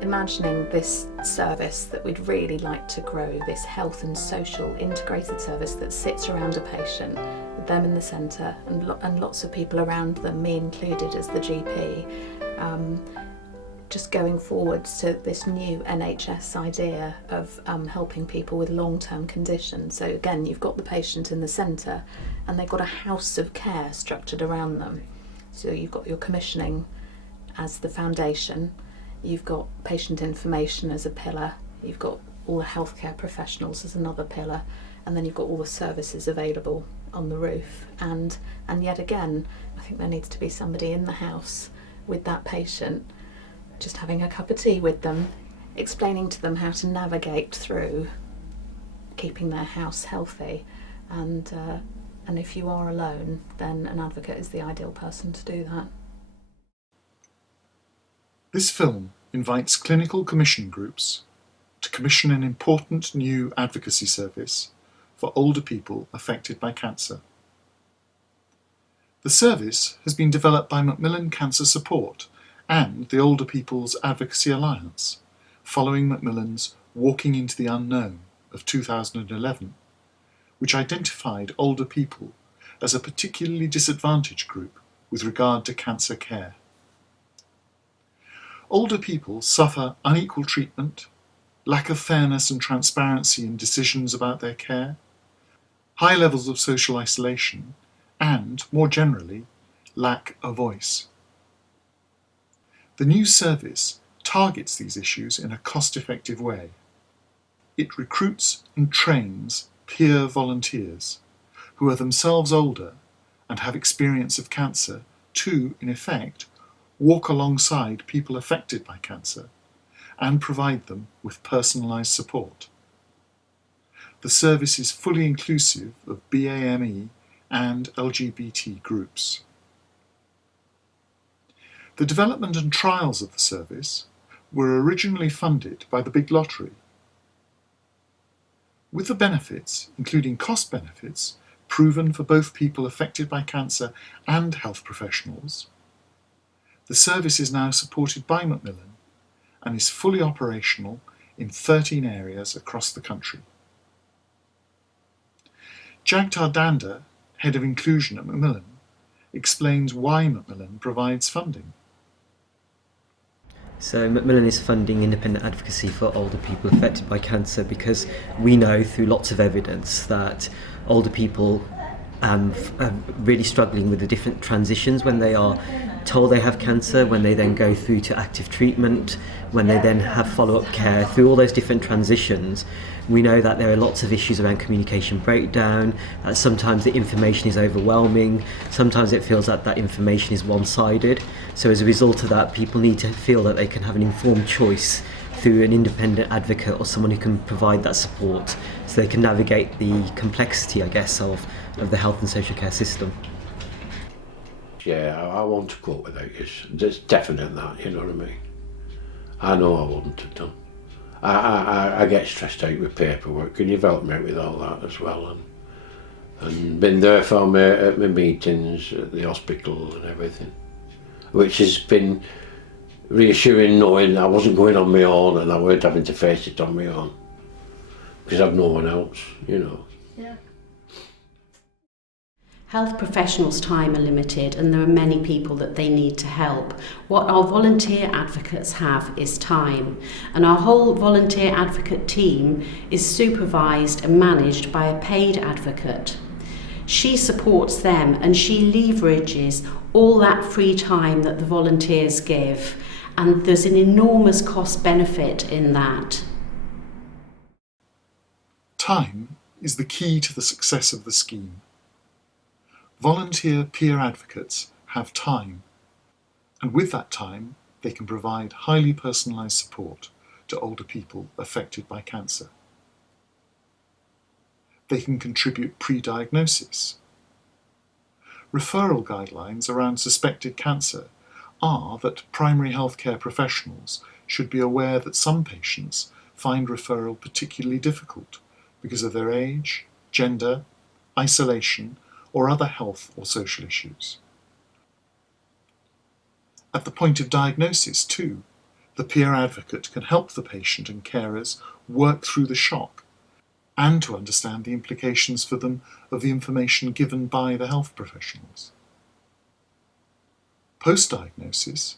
imagining this service that we'd really like to grow, this health and social integrated service that sits around a patient, with them in the centre and lots of people around them, me included as the GP, just going forwards to this new NHS idea of helping people with long-term conditions. So again, you've got the patient in the centre and they've got a house of care structured around them. So you've got your commissioning as the foundation, you've got patient information as a pillar, you've got all the healthcare professionals as another pillar, and then you've got all the services available on the roof. And yet again, I think there needs to be somebody in the house with that patient, just having a cup of tea with them, explaining to them how to navigate through keeping their house healthy. And if you are alone, then an advocate is the ideal person to do that. This film invites clinical commission groups to commission an important new advocacy service for older people affected by cancer. The service has been developed by Macmillan Cancer Support and the Older People's Advocacy Alliance, following Macmillan's Walking into the Unknown of 2011, which identified older people as a particularly disadvantaged group with regard to cancer care. Older people suffer unequal treatment, lack of fairness and transparency in decisions about their care, high levels of social isolation, and, more generally, lack a voice. The new service targets these issues in a cost-effective way. It recruits and trains peer volunteers who are themselves older and have experience of cancer to, in effect, walk alongside people affected by cancer and provide them with personalised support. The service is fully inclusive of BAME and LGBT groups. The development and trials of the service were originally funded by the Big Lottery. With the benefits, including cost benefits, proven for both people affected by cancer and health professionals, the service is now supported by Macmillan and is fully operational in 13 areas across the country. Jagtar Danda, Head of Inclusion at Macmillan, explains why Macmillan provides funding. So Macmillan is funding independent advocacy for older people affected by cancer because we know through lots of evidence that older people are really struggling with the different transitions when they are told they have cancer, when they then go through to active treatment, when they then have follow-up care. Through all those different transitions, we know that there are lots of issues around communication breakdown, that sometimes the information is overwhelming, sometimes it feels that that information is one-sided. So as a result of that, people need to feel that they can have an informed choice through an independent advocate or someone who can provide that support so they can navigate the complexity, I guess, of the health and social care system. Yeah, I want to cope without it. There's definite that, you know what I mean? I know I wouldn't have done. I get stressed out with paperwork, and you've helped me out with all that as well, and been there for me at my meetings at the hospital and everything, which has been reassuring knowing I wasn't going on my own and I weren't having to face it on my own, because I've no one else, you know. Yeah. Health professionals' time are limited and there are many people that they need to help. What our volunteer advocates have is time, and our whole volunteer advocate team is supervised and managed by a paid advocate. She supports them and she leverages all that free time that the volunteers give, and there's an enormous cost benefit in that. Time is the key to the success of the scheme. Volunteer peer advocates have time, and with that time they can provide highly personalised support to older people affected by cancer. They can contribute pre-diagnosis. Referral guidelines around suspected cancer are that primary healthcare professionals should be aware that some patients find referral particularly difficult because of their age, gender, isolation, or other health or social issues. At the point of diagnosis, too, The peer advocate can help the patient and carers work through the shock and to understand the implications for them of the information given by the health professionals. Post-diagnosis,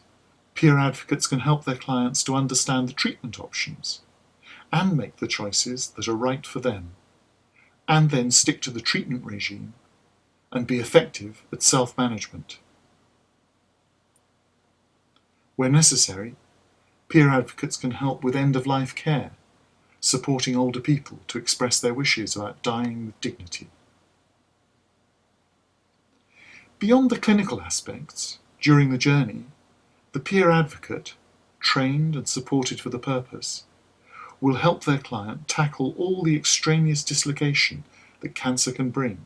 peer advocates can help their clients to understand the treatment options and make the choices that are right for them, and then stick to the treatment regime and be effective at self-management. Where necessary, peer advocates can help with end-of-life care, supporting older people to express their wishes about dying with dignity. Beyond the clinical aspects, during the journey, the peer advocate, trained and supported for the purpose, will help their client tackle all the extraneous dislocation that cancer can bring.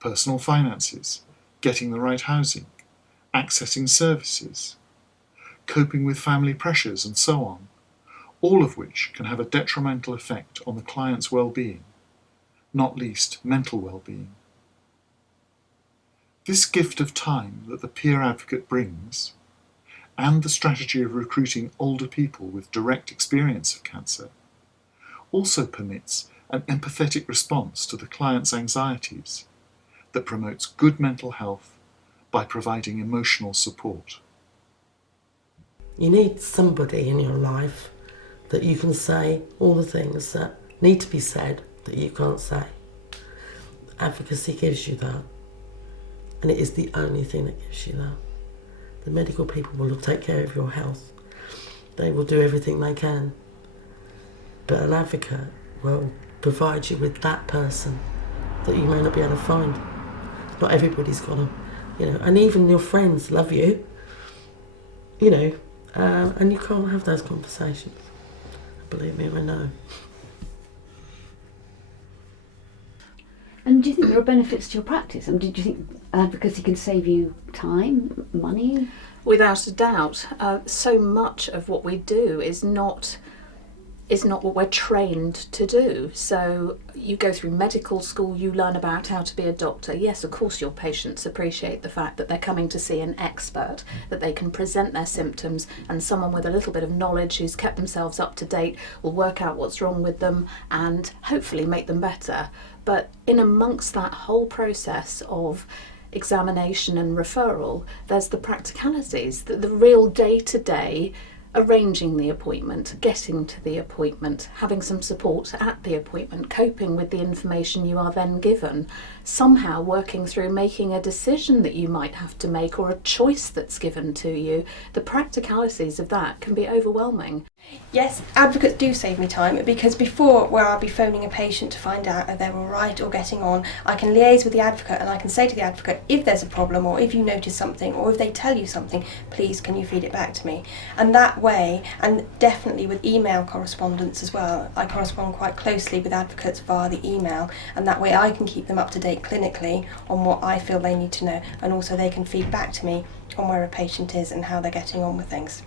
Personal finances, getting the right housing, accessing services, coping with family pressures and so on, all of which can have a detrimental effect on the client's well-being, not least mental well-being. This gift of time that the peer advocate brings, and the strategy of recruiting older people with direct experience of cancer, also permits an empathetic response to the client's anxieties that promotes good mental health by providing emotional support. You need somebody in your life that you can say all the things that need to be said that you can't say. Advocacy gives you that, and it is the only thing that gives you that. The medical people will take care of your health. They will do everything they can. But an advocate will provide you with that person that you may not be able to find. Not everybody's got them, and even your friends love you, and you can't have those conversations. Believe me, I know. And do you think there are benefits to your practice? Do you think advocacy can save you time, money? Without a doubt. So much of what we do is not what we're trained to do. So you go through medical school, you learn about how to be a doctor. Yes, of course your patients appreciate the fact that they're coming to see an expert, that they can present their symptoms, and someone with a little bit of knowledge who's kept themselves up to date will work out what's wrong with them and hopefully make them better. But in amongst that whole process of examination and referral, there's the practicalities, the real day-to-day arranging the appointment, getting to the appointment, having some support at the appointment, coping with the information you are then given, somehow working through making a decision that you might have to make or a choice that's given to you. The practicalities of that can be overwhelming. Yes, advocates do save me time, because before, where I'll be phoning a patient to find out if they're all right or getting on, I can liaise with the advocate and I can say to the advocate, if there's a problem or if you notice something or if they tell you something, please can you feed it back to me? And that way, and definitely with email correspondence as well, I correspond quite closely with advocates via the email, and that way I can keep them up to date clinically on what I feel they need to know, and also they can feed back to me on where a patient is and how they're getting on with things.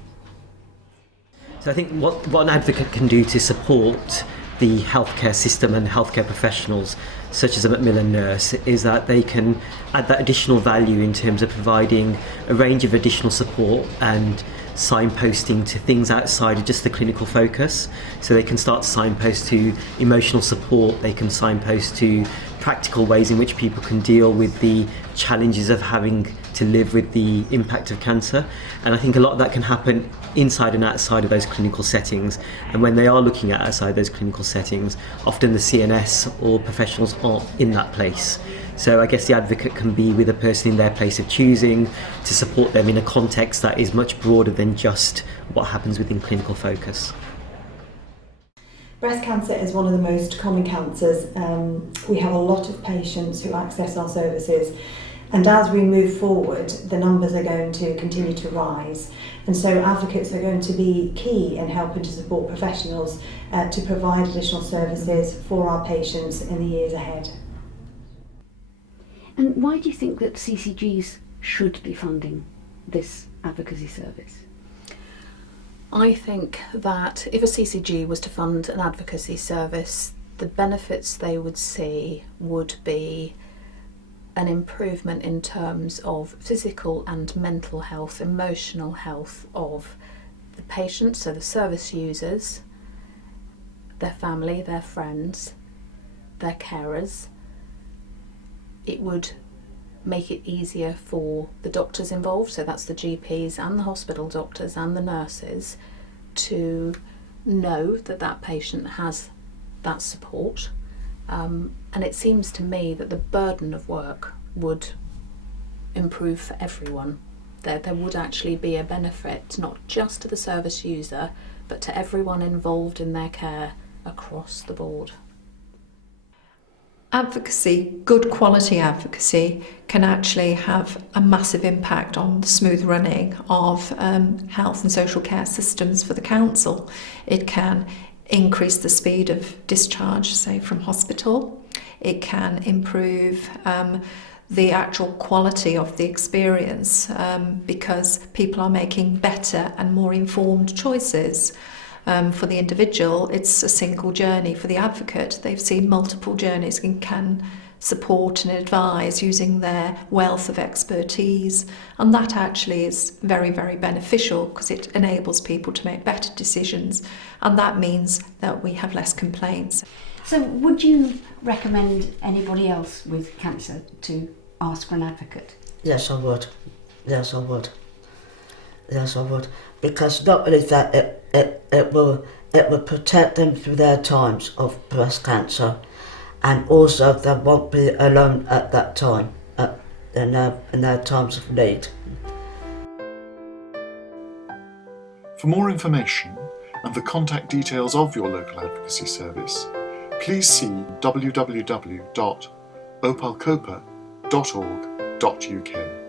So I think what an advocate can do to support the healthcare system and healthcare professionals, such as a Macmillan nurse, is that they can add that additional value in terms of providing a range of additional support and signposting to things outside of just the clinical focus. So they can start to signpost to emotional support, they can signpost to practical ways in which people can deal with the challenges of having to live with the impact of cancer. And I think a lot of that can happen inside and outside of those clinical settings. And when they are looking at outside those clinical settings, often the CNS or professionals aren't in that place. So I guess the advocate can be with a person in their place of choosing to support them in a context that is much broader than just what happens within clinical focus. Breast cancer is one of the most common cancers. We have a lot of patients who access our services, and as we move forward, the numbers are going to continue to rise. And so advocates are going to be key in helping to support professionals to provide additional services for our patients in the years ahead. And why do you think that CCGs should be funding this advocacy service? I think that if a CCG was to fund an advocacy service, the benefits they would see would be an improvement in terms of physical and mental health, emotional health of the patients, so the service users, their family, their friends, their carers. It would make it easier for the doctors involved, so that's the GPs and the hospital doctors and the nurses, to know that that patient has that support. And it seems to me that the burden of work would improve for everyone. There would actually be a benefit, not just to the service user, but to everyone involved in their care across the board. Advocacy, good quality advocacy, can actually have a massive impact on the smooth running of health and social care systems for the council. It can increase the speed of discharge, say, from hospital. It can improve the actual quality of the experience because people are making better and more informed choices. For the individual, it's a single journey. For the advocate, they've seen multiple journeys and can support and advise using their wealth of expertise. And that actually is very, very beneficial because it enables people to make better decisions. And that means that we have less complaints. So would you recommend anybody else with cancer to ask for an advocate? Yes, I would. Yes, I would. Yes, I would. Because not only that, it will protect them through their times of breast cancer, and also they won't be alone at that time, in their times of need. For more information and the contact details of your local advocacy service, please see www.opaalcopa.org.uk.